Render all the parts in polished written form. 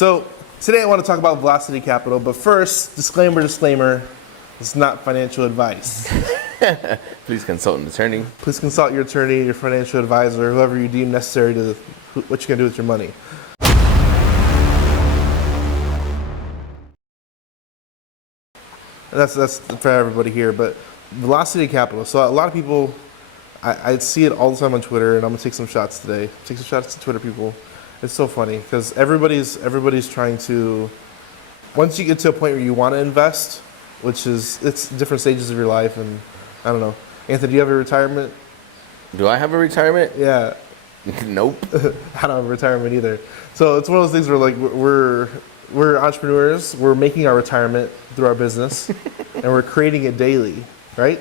So today I want to talk about velocity capital, but first, disclaimer, it's not financial advice. Please consult an attorney. Please consult your attorney, your financial advisor, whoever you deem necessary to what you're going to do with your money. And that's for everybody here, but velocity capital. So a lot of people, I see it all the time on Twitter, and I'm gonna take some shots today. Take some shots to Twitter people. It's so funny because everybody's trying to. Once you get to a point where you want to invest, which is it's different stages of your life, and I don't know. Anthony, do you have a retirement? Do I have a retirement? Yeah. Nope. I don't have a retirement either. So it's one of those things where like we're entrepreneurs. We're making our retirement through our business, and we're creating it daily, right?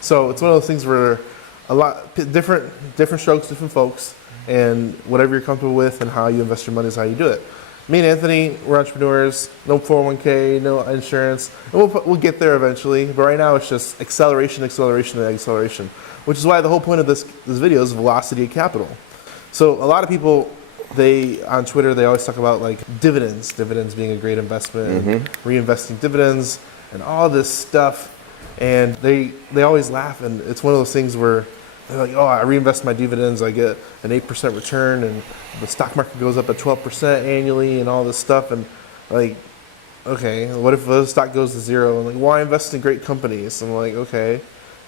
So it's one of those things where a lot different strokes, different folks, and whatever you're comfortable with and how you invest your money is how you do it. Me and Anthony, we're entrepreneurs. No 401k, no insurance. And we'll get there eventually, but right now it's just acceleration, which is why the whole point of this video is velocity of capital. So a lot of people, on Twitter, they always talk about like dividends being a great investment, reinvesting dividends, and all this stuff. And they always laugh, and it's one of those things where they're like, oh, I reinvest my dividends, I get an 8% return, and the stock market goes up at 12% annually, and all this stuff. And like, okay, what if the stock goes to zero? And like, well, I invest in great companies. I'm like, okay,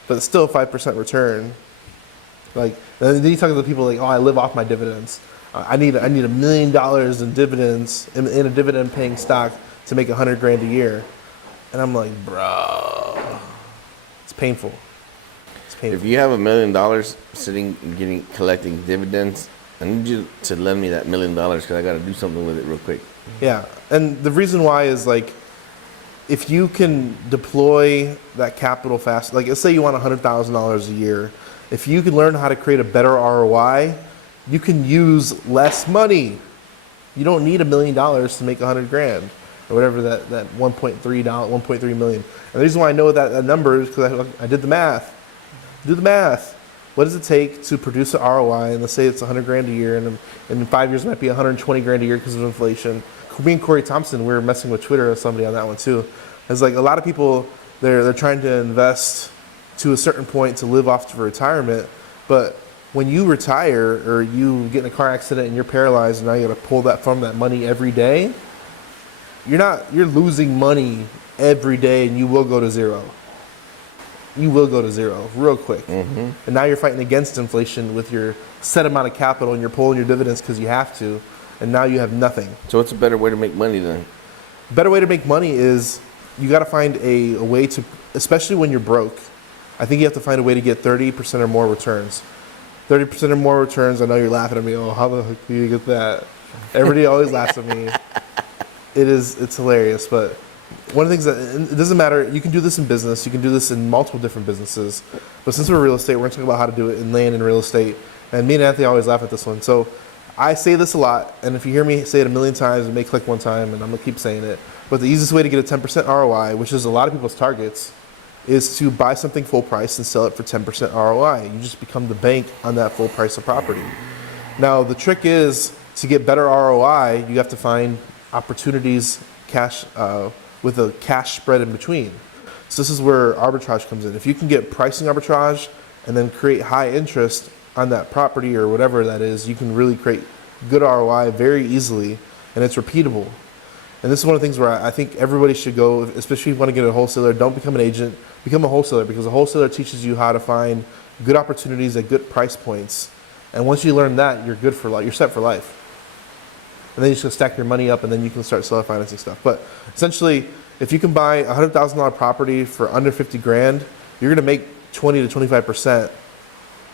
but it's still a 5% return. Like, and then you talk to the people like, oh, I live off my dividends. I need $1 million in dividends in a dividend paying stock to make $100,000 a year. And I'm like, bro, it's painful. It's painful. If you have $1 million sitting, collecting dividends, I need you to lend me that $1 million because I got to do something with it real quick. Yeah, and the reason why is like, if you can deploy that capital fast, like let's say you want $100,000 a year, if you can learn how to create a better ROI, you can use less money. You don't need $1 million to make $100,000 or whatever that $1.3 million. And the reason why I know that number is because I did the math. Do the math. What does it take to produce an ROI? And let's say it's $100,000 a year, and in 5 years it might be $120,000 a year because of inflation. Me and Corey Thompson, we were messing with Twitter or somebody on that one too. It's like a lot of people, they're trying to invest to a certain point to live off for retirement, but when you retire or you get in a car accident and you're paralyzed and now you got to pull that from that money every day, you're losing money every day, and you will go to zero. You will go to zero real quick. And now you're fighting against inflation with your set amount of capital, and you're pulling your dividends because you have to, and now you have nothing. So what's a better way to make money then? A better way to make money is you got to find a way to, especially when you're broke, I think you have to find a way to get 30% or more returns. 30% or more returns. I know you're laughing at me. Oh, how the heck do you get that? Everybody always laughs at me. It's hilarious, but one of the things that, it doesn't matter, you can do this in business, you can do this in multiple different businesses, but since we're real estate, we're going to talk about how to do it in land and real estate, and me and Anthony always laugh at this one. So I say this a lot, and if you hear me say it a million times, it may click one time, and I'm going to keep saying it, but the easiest way to get a 10% ROI, which is a lot of people's targets, is to buy something full price and sell it for 10% ROI. You just become the bank on that full price of property. Now, the trick is, to get better ROI, you have to find opportunities with a cash spread in between. So this is where arbitrage comes in. If you can get pricing arbitrage and then create high interest on that property or whatever that is, you can really create good ROI very easily, and it's repeatable. And this is one of the things where I think everybody should go, especially if you want to get a wholesaler. Don't become an agent, become a wholesaler, because a wholesaler teaches you how to find good opportunities at good price points. And once you learn that, you're good for life. You're set for life. And then you just stack your money up, and then you can start self-financing stuff. But essentially, if you can buy a $100,000 property for under $50,000, you're going to make 20 to 25%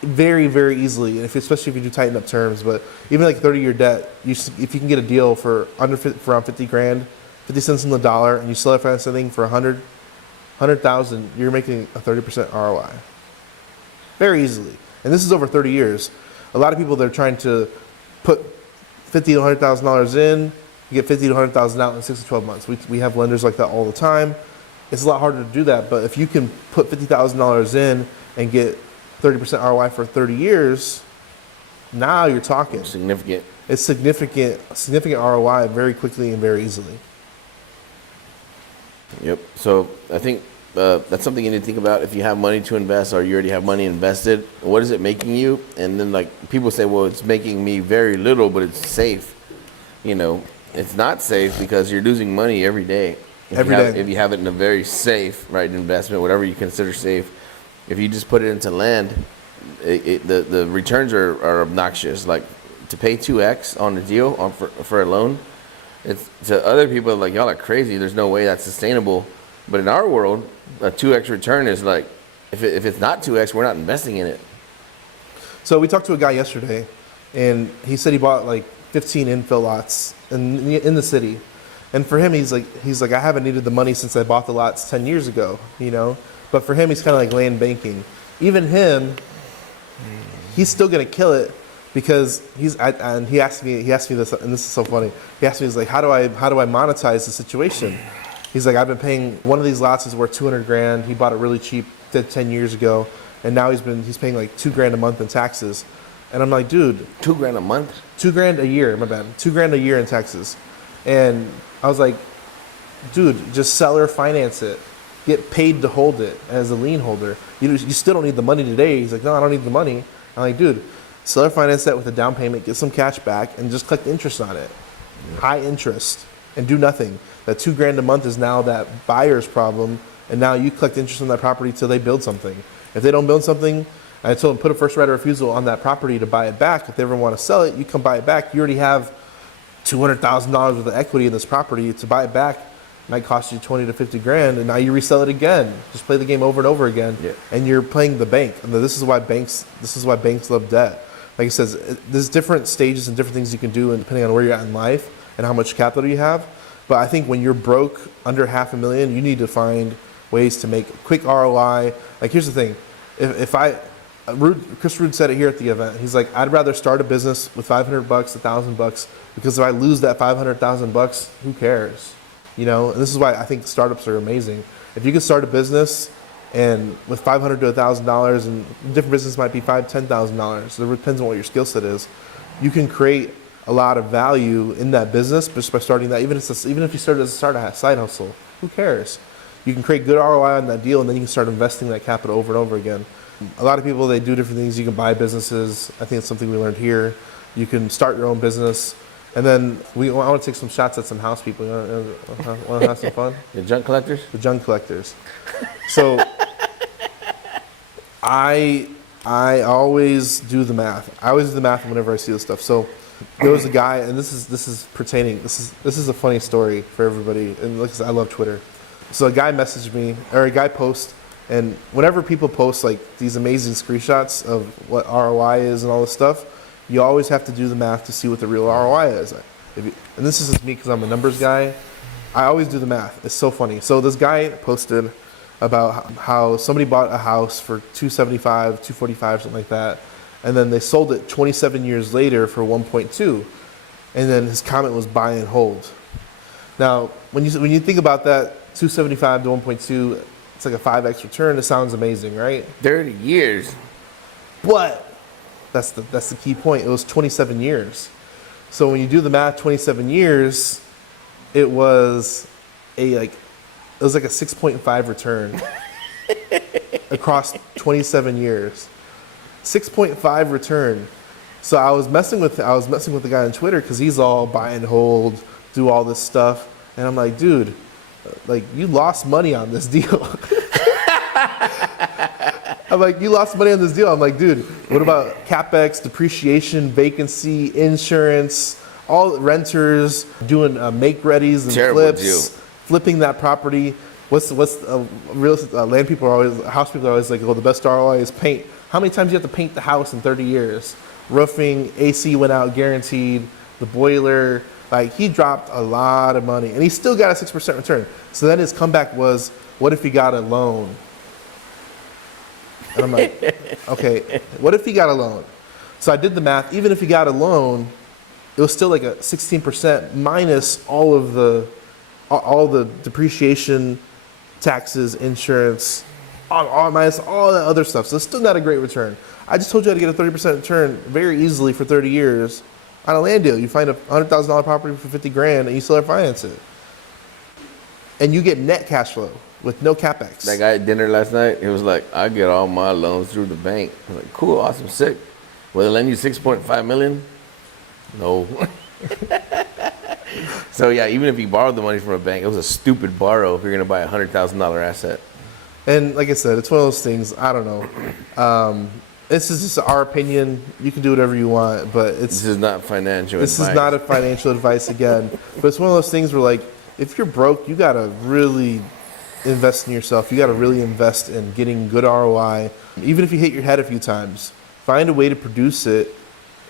very, very easily. And especially if you do tighten up terms. But even like 30-year debt, if you can get a deal for around $50,000, 50 cents on the dollar, and you self-finance something for $100,000, you're making a 30% ROI very easily. And this is over 30 years. A lot of people, they're trying to put $50,000 to $100,000 in, you get $50,000 to $100,000 out in 6 to 12 months. We have lenders like that all the time. It's a lot harder to do that, but if you can put $50,000 in and get 30% ROI for 30 years, now you're talking. Significant. it's significant ROI very quickly and very easily. Yep. So I think that's something you need to think about. If you have money to invest or you already have money invested, what is it making you? And then like people say, well, it's making me very little, but it's safe. It's not safe because you're losing money every day. If you have it in a very safe, right, investment, whatever you consider safe, if you just put it into land, the returns are obnoxious. Like to pay 2x on a deal for a loan, it's to other people like y'all are crazy. There's no way that's sustainable. But in our world, a 2x return is like, if it's not 2x, we're not investing in it. So we talked to a guy yesterday, and he said he bought like 15 infill lots in the city. And for him, he's like, I haven't needed the money since I bought the lots 10 years ago, But for him, he's kind of like land banking. Even him, he's still gonna kill it because he asked me this, and this is so funny. He asked me, he's like, how do I monetize the situation? He's like, I've been paying, one of these lots is worth 200 grand. He bought it really cheap 10 years ago, and now he's paying like $2,000 a month in taxes. And I'm like, dude, $2,000 a month? $2,000 a year, my bad. $2,000 a year in taxes. And I was like, dude, just sell or finance it. Get paid to hold it as a lien holder. You still don't need the money today. He's like, no, I don't need the money. I'm like, dude, sell or finance that with a down payment, get some cash back, and just collect interest on it. Yeah. High interest, and do nothing. That $2,000 a month is now that buyer's problem, and now you collect interest on that property till they build something. If they don't build something, I told them put a first right of refusal on that property to buy it back. If they ever want to sell it, you come buy it back. You already have $200,000 worth of equity in this property. To buy it back might cost you 20 to 50 grand, and now you resell it again. Just play the game over and over again, and you're playing the bank. And this is why banks love debt. Like it says, there's different stages and different things you can do, and depending on where you're at in life and how much capital you have. But I think when you're broke under $500,000, you need to find ways to make quick ROI. Like here's the thing, Chris Rude said it here at the event. He's like, I'd rather start a business with $500, $1,000, because if I lose that $500,000, who cares? And this is why I think startups are amazing. If you can start a business and with $500 to $1,000, and different business might be $5,000, $10,000. So it depends on what your skill set is. You can create a lot of value in that business just by starting that. Even if you start as a side hustle, who cares? You can create good ROI on that deal, and then you can start investing that capital over and over again. A lot of people, they do different things. You can buy businesses. I think it's something we learned here. You can start your own business. And then I want to take some shots at some house people. You want to have some fun? The junk collectors? The junk collectors. So I always do the math. I always do the math whenever I see this stuff. So there was a guy, and this is a funny story for everybody. And look, I love Twitter. So a guy messaged me, or a guy posted, and whenever people post like these amazing screenshots of what ROI is and all this stuff, you always have to do the math to see what the real ROI is. And this is just me because I'm a numbers guy. I always do the math. It's so funny. So this guy posted about how somebody bought a house for $275, $245, something like that, and then they sold it 27 years later for 1.2, and then his comment was buy and hold. Now, when you think about that, 275 to 1.2, it's like a 5x return. It sounds amazing, right? 30 years. But that's the key point. It was 27 years. So when you do the math, 27 years, it was like a 6.5 return across 27 years. 6.5 return. So I was messing with the guy on Twitter because he's all buy and hold, do all this stuff, and I'm like, dude, like you lost money on this deal. I'm like, you lost money on this deal. I'm like, dude, what about CapEx, depreciation, vacancy, insurance, all renters, doing make-readies and terrible flips, deal. Flipping that property. What's real land people are always, house people are always like, well, the best ROI is paint. How many times do you have to paint the house in 30 years? Roofing, AC went out guaranteed, the boiler. Like he dropped a lot of money, and he still got a 6% return. So then his comeback was, what if he got a loan? And I'm like, okay, what if he got a loan? So I did the math. Even if he got a loan, it was still like a 16% minus all the depreciation, taxes, insurance, minus all that other stuff. So it's still not a great return. I just told you how to get a 30% return very easily for 30 years On a land deal, you find a $100,000 property for 50 grand and you still finance it. And you get net cash flow with no capex. That guy at dinner last night, he was like, I get all my loans through the bank. I'm like, cool, awesome, sick. Will they lend you $6.5 million? No. So yeah, even if you borrowed the money from a bank, it was a stupid borrow if you're gonna buy a $100,000 asset. And like I said, it's one of those things, I don't know. This is just our opinion. You can do whatever you want, but This is not financial advice. This is not a financial advice again. But it's one of those things where, like, if you're broke, you gotta really invest in yourself. You gotta really invest in getting good ROI. Even if you hit your head a few times, find a way to produce it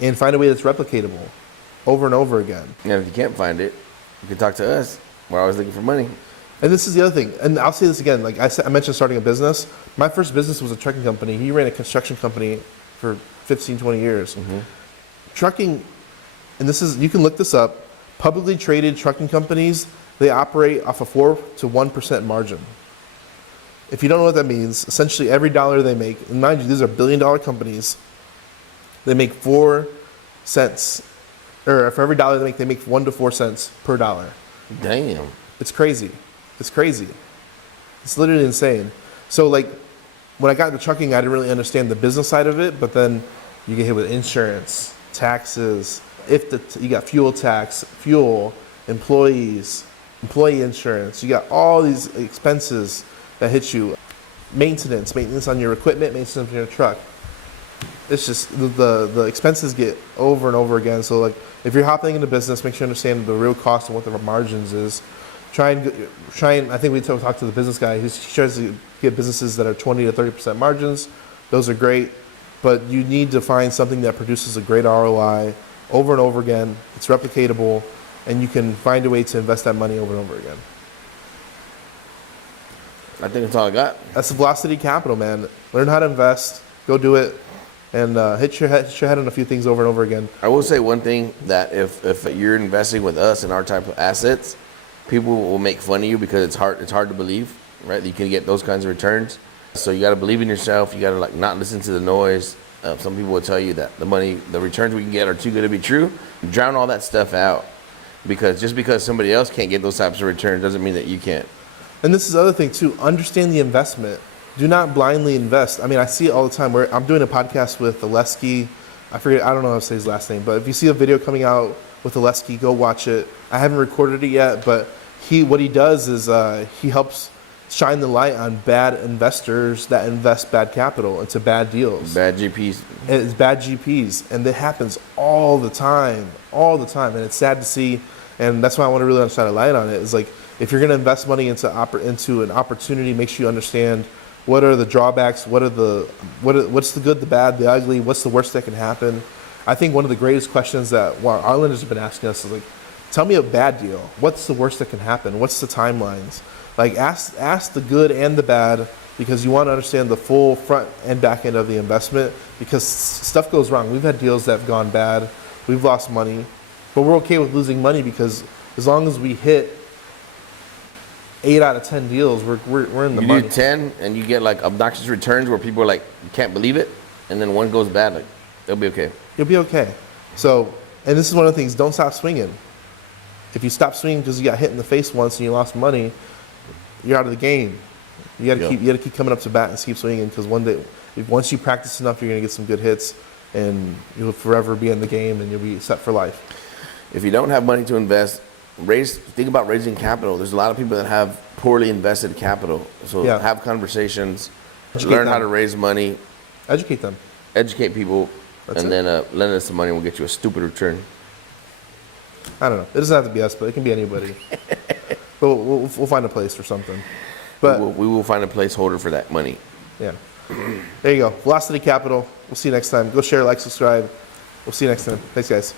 and find a way that's replicatable over and over again. And if you can't find it, you can talk to us. We're always looking for money. And this is the other thing, and I'll say this again, like I mentioned starting a business. My first business was a trucking company. He ran a construction company for 15, 20 years. Mm-hmm. Trucking, and this is, you can look this up, publicly traded trucking companies, they operate off a 4 to 1% margin. If you don't know what that means, essentially every dollar they make, and mind you, these are billion-dollar companies, they make 4 cents, or for every dollar they make 1 to 4 cents per dollar. Damn. It's crazy. It's crazy. It's literally insane. So, like, when I got into trucking, I didn't really understand the business side of it, but then you get hit with insurance, taxes, you got fuel tax, fuel, employees, employee insurance. You got all these expenses that hit you. Maintenance on your equipment, maintenance on your truck. It's just the expenses get over and over again. So, like, if you're hopping into business, make sure you understand the real cost and what the margins is. Try and I think we talked to the business guy. He tries to get businesses that are 20 to 30% margins. Those are great, but you need to find something that produces a great ROI over and over again. It's replicatable, and you can find a way to invest that money over and over again. I think that's all I got. That's the Velocity Capital, man. Learn how to invest. Go do it, and hit your head on a few things over and over again. I will say one thing, that if you're investing with us in our type of assets, people will make fun of you because it's hard to believe, right? You can get those kinds of returns. So you got to believe in yourself. You got to, like, not listen to the noise. Some people will tell you that the returns we can get are too good to be true. Drown all that stuff out, because just because somebody else can't get those types of returns doesn't mean that you can't. And this is the other thing too. Understand the investment. Do not blindly invest. I mean, I see it all the time. Where I'm doing a podcast with Oleski. I don't know how to say his last name, but if you see a video coming out with Oleski, go watch it. I haven't recorded it yet, but what he does is he helps shine the light on bad investors that invest bad capital into bad deals. Bad GPs. And it's bad GPs, and it happens all the time, and it's sad to see. And that's why I want to really shine a light on it. Is like, if you're going to invest money into an opportunity, make sure you understand what are the drawbacks, what's the good, the bad, the ugly, what's the worst that can happen. I think one of the greatest questions that our lenders have been asking us is, like, tell me a bad deal. What's the worst that can happen? What's the timelines? Like, ask the good and the bad, because you want to understand the full front and back end of the investment, because stuff goes wrong. We've had deals that have gone bad. We've lost money, but we're okay with losing money, because as long as we hit 8 out of 10 deals, we're in the money. You do 10 and you get, like, obnoxious returns where people are like, you can't believe it, and then one goes bad, like, they'll be okay. You'll be okay. So, and this is one of the things, don't stop swinging. If you stop swinging because you got hit in the face once and you lost money, you're out of the game. You got to keep coming up to bat and keep swinging, because once you practice enough, you're gonna get some good hits, and you'll forever be in the game, and you'll be set for life. If you don't have money to invest, think about raising capital. There's a lot of people that have poorly invested capital. So have conversations, learn how to raise money, educate them, educate people, and then lend us some money and we'll get you a stupid return. I don't know. It doesn't have to be us, but it can be anybody. But we'll find a place or something. But we will find a placeholder for that money. Yeah. There you go. Velocity Capital. We'll see you next time. Go share, like, subscribe. We'll see you next time. Thanks, guys.